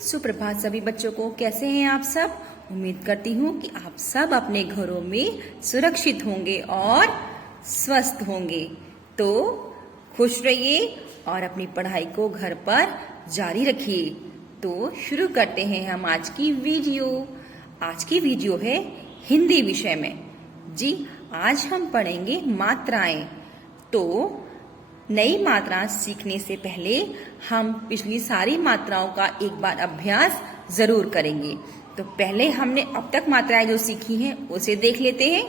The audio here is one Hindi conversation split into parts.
सुप्रभात सभी बच्चों को। कैसे हैं आप सब? उम्मीद करती हूँ कि आप सब अपने घरों में सुरक्षित होंगे और स्वस्थ होंगे। तो खुश रहिए और अपनी पढ़ाई को घर पर जारी रखिए। तो शुरू करते हैं हम आज की वीडियो। आज की वीडियो है हिंदी विषय में। जी, आज हम पढ़ेंगे मात्राएं। तो नई मात्रा सीखने से पहले हम पिछली सारी मात्राओं का एक बार अभ्यास जरूर करेंगे। तो पहले हमने अब तक मात्राएं जो सीखी हैं उसे देख लेते हैं।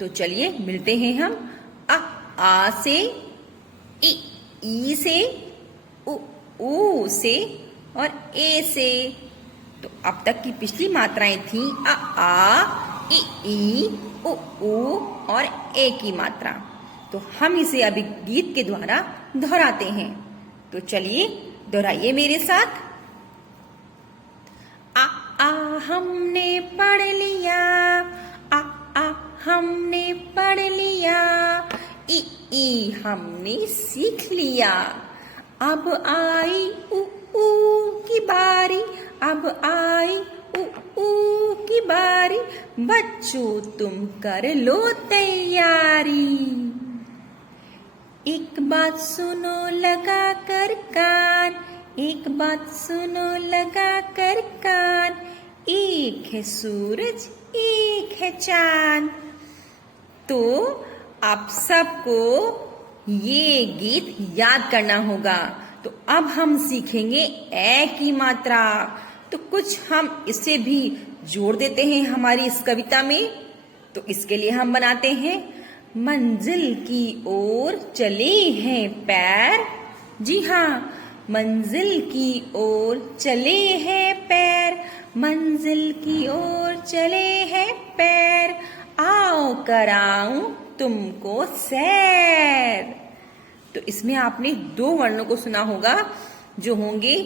तो चलिए मिलते हैं हम। आ से, ई से, ऊ से और ए से। तो अब तक की पिछली मात्राएं थी आ, ई, ऊ और ए की मात्रा। तो हम इसे अभी गीत के द्वारा दोहराते हैं। तो चलिए दोहराइए मेरे साथ। आ हमने पढ़ लिया, आ हमने पढ़ लिया, ई हमने सीख लिया। अब आई ऊ की बारी, अब आई ऊ की बारी, बच्चों तुम कर लो तैयारी। एक बात सुनो लगा कर कान, एक बात सुनो लगा कर कान, एक है सूरज एक है चांद। तो आप सबको ये गीत याद करना होगा। तो अब हम सीखेंगे ए की मात्रा। तो कुछ हम इससे भी जोड़ देते हैं हमारी इस कविता में। तो इसके लिए हम बनाते हैं मंजिल की ओर चले हैं पैर। जी हाँ, मंजिल की ओर चले हैं पैर, मंजिल की ओर चले हैं पैर, आओ कराऊं तुमको सैर। तो इसमें आपने दो वर्णों को सुना होगा जो होंगे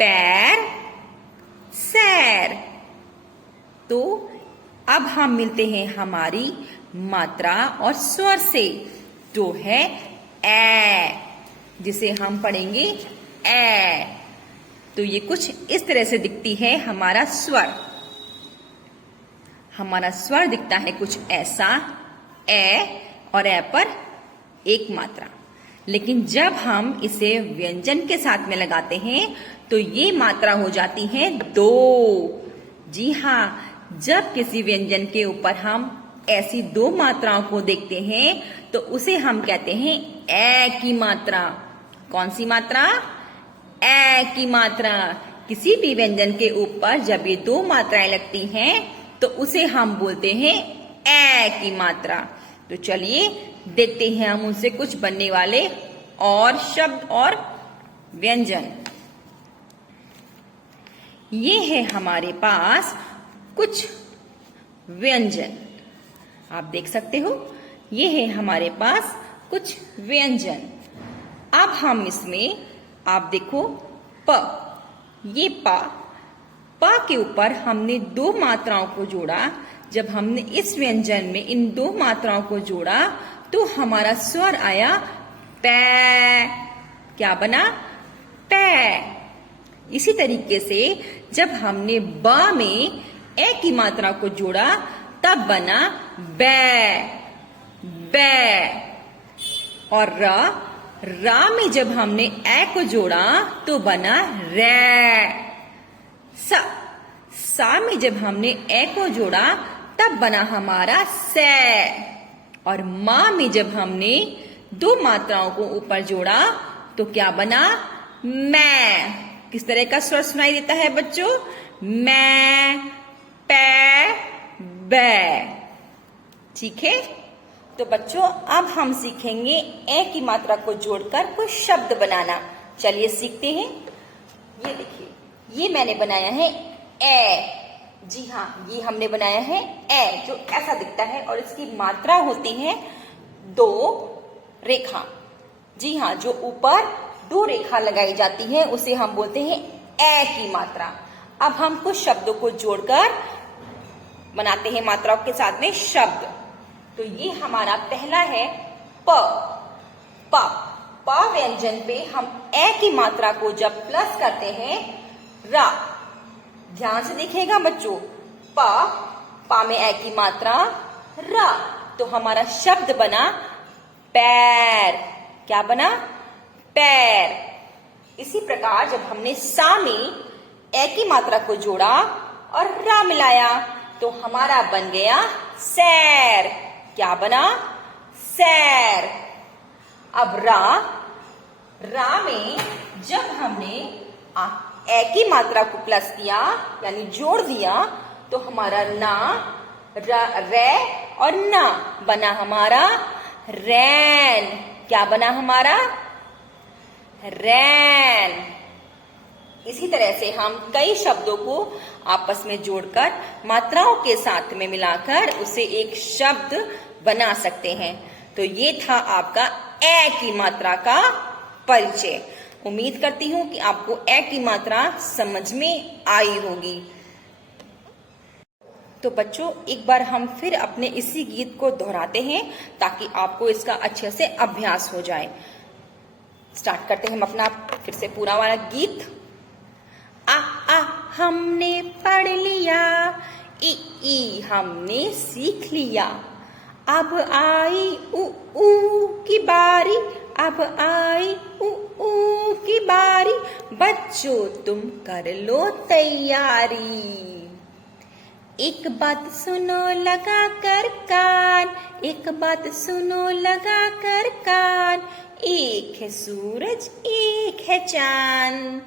पैर, सैर। तो अब हम मिलते हैं हमारी मात्रा और स्वर से, जो है ए, जिसे हम पढ़ेंगे ए। तो ये कुछ इस तरह से दिखती है हमारा स्वर। हमारा स्वर दिखता है कुछ ऐसा, ए और ए पर एक मात्रा। लेकिन जब हम इसे व्यंजन के साथ में लगाते हैं तो ये मात्रा हो जाती है दो। जी हाँ, जब किसी व्यंजन के ऊपर हम ऐसी दो मात्राओं को देखते हैं तो उसे हम कहते हैं ए की मात्रा। कौन सी मात्रा? ए की मात्रा। किसी भी व्यंजन के ऊपर जब ये दो मात्राएं लगती हैं तो उसे हम बोलते हैं ए की मात्रा। तो चलिए देखते हैं हम उनसे कुछ बनने वाले और शब्द और व्यंजन। ये है हमारे पास कुछ व्यंजन। आप देख सकते हो, ये है हमारे पास कुछ व्यंजन। अब हम इसमें आप देखो प, ये पा के ऊपर हमने दो मात्राओं को जोड़ा। जब हमने इस व्यंजन में इन दो मात्राओं को जोड़ा तो हमारा स्वर आया पै। क्या बना? पै। इसी तरीके से जब हमने ब में ए की मात्रा को जोड़ा तब बना बै, बै। और रा में जब हमने ए को जोड़ा तो बना रै। सा में जब हमने ए को जोड़ा तब बना हमारा सै। और माँ में जब हमने दो मात्राओं को ऊपर जोड़ा तो क्या बना? मैं। किस तरह का स्वर सुनाई देता है बच्चों? मैं, पै, बै। ठीक है। तो बच्चों अब हम सीखेंगे ए की मात्रा को जोड़कर कुछ शब्द बनाना। चलिए सीखते हैं। ये देखिए, ये मैंने बनाया है ए। जी हाँ, ये हमने बनाया है ए, जो ऐसा दिखता है और इसकी मात्रा होती है दो रेखा। जी हाँ, जो ऊपर दो रेखा लगाई जाती है उसे हम बोलते हैं ए की मात्रा। अब हम कुछ शब्दों को जोड़कर बनाते हैं मात्राओं के साथ में शब्द। तो ये हमारा पहला है प। पा व्यंजन पे हम ए की मात्रा को जब प्लस करते हैं रा, ध्यान से देखिएगा बच्चों, पा में ए की मात्रा रा, तो हमारा शब्द बना पैर। क्या बना? पैर। इसी प्रकार जब हमने सा में ए की मात्रा को जोड़ा और रा मिलाया तो हमारा बन गया सैर। क्या बना? सैर। अब रा में जब हमने ए की मात्रा को प्लस किया यानी जोड़ दिया तो हमारा ना, रे और ना बना हमारा रैन। क्या बना हमारा? रैन। इसी तरह से हम कई शब्दों को आपस में जोड़कर मात्राओं के साथ में मिलाकर उसे एक शब्द बना सकते हैं। तो ये था आपका ए की मात्रा का परिचय। उम्मीद करती हूं कि आपको ए की मात्रा समझ में आई होगी। तो बच्चों एक बार हम फिर अपने इसी गीत को दोहराते हैं ताकि आपको इसका अच्छे से अभ्यास हो जाए। स्टार्ट करते हैं हम अपना फिर से पूरा वाला गीत। आ हमने पढ़ लिया, ई हमने सीख लिया, अब आई ऊ की बारी, अब आई ऊ की बारी, बच्चों तुम कर लो तैयारी। एक बात सुनो लगा कर कान, एक बात सुनो लगा कर कान, एक है सूरज एक है चांद,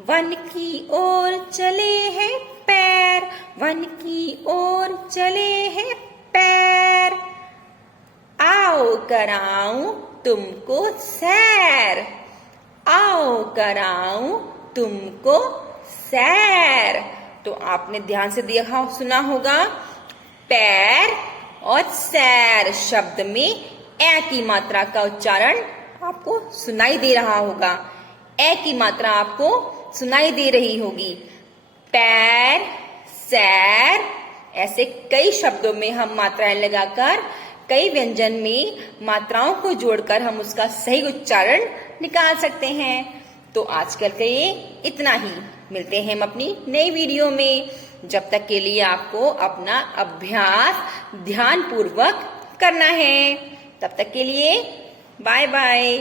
वन की ओर चले हैं पैर, वन की ओर चले हैं पैर, आओ कराऊं तुमको सैर, आओ कराऊं तुमको सैर। तो आपने ध्यान से देखा सुना होगा पैर और सैर शब्द में ए की मात्रा का उच्चारण आपको सुनाई दे रहा होगा। ए की मात्रा आपको सुनाई दे रही होगी। पैर, सैर, ऐसे कई शब्दों में हम मात्राएं लगाकर कई व्यंजन में मात्राओं को जोड़कर हम उसका सही उच्चारण निकाल सकते हैं। तो आजकल के लिए इतना ही। मिलते हैं हम अपनी नई वीडियो में। जब तक के लिए आपको अपना अभ्यास ध्यान पूर्वक करना है। तब तक के लिए बाय बाय।